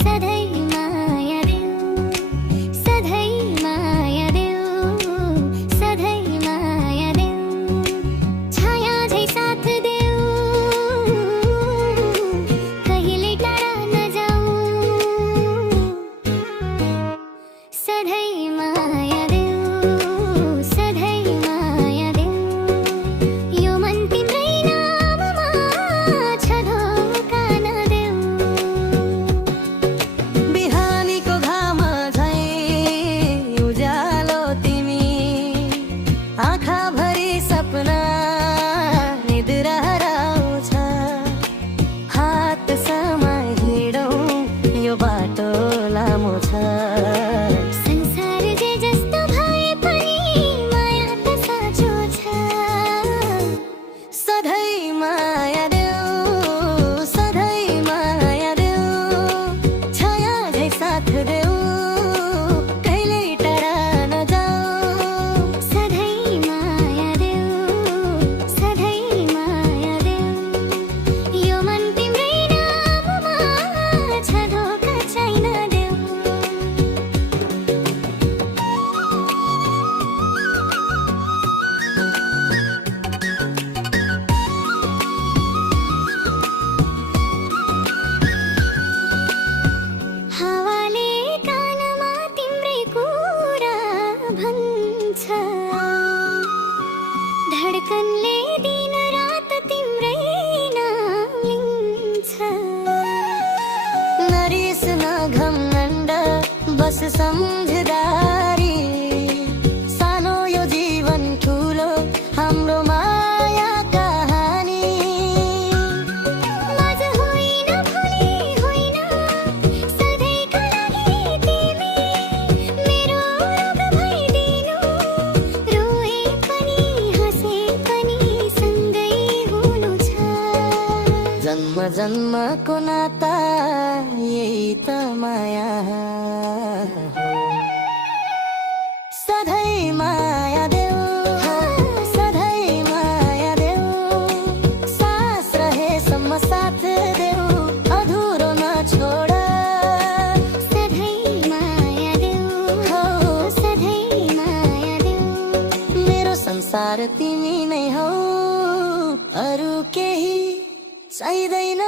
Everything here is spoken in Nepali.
सधैँ माया देऊ, सधैँ माया देऊ, सधैँ माया देऊ, छाया झै साथ देऊ, कहिले टाढा नजाऊ, सधैँ माया देऊ, सधैँ माया देऊ, यो मन तिम्रै नाममा छ धोका नदेऊ। बिहानीको घाम झैं उज्यालो तिमी, आँखाभरि सपना निद्रा हराउँछ, हात समाई हिँडौँ यो बाटो लामो छ। संसार जे जस्तो भए पनि माया त साँचो छ, सधैँ माया देऊ, सधैँ माया देऊ, छाया झै साथ देऊ, कहिल्यै टाढा नजाऊ, सधैँ माया देऊ, सधैँ माया देऊ, यो मन तिम्रै नाममा छ धोका चाहिँ नदेऊ। हावाले कानमा तिम्रै कुरा भन्छ, धडकनले दिन रात तिम्रै नाम लिन्छ, नरिस नघमण्ड बस सम्झदारी, सानो यो जीवन ठुलो हाम्रो माया कहानी। माझ होइन भोलि होइन सधैँका लागि तिमी, मेरो रोग भइदिनु, रोए पनि हाँसे पनि सँगै हुनु छ। जन्म जन्मको नाता यही त माया, सधैँ माया देऊ, सधैँ माया देऊ, सास रहेसम्म साथ देऊ, अधुरो नछोड, सधैँ माया देऊ, सधैँ माया देऊ, मेरो संसार तिमी नै हौ, अरू केही चाहिँदैन।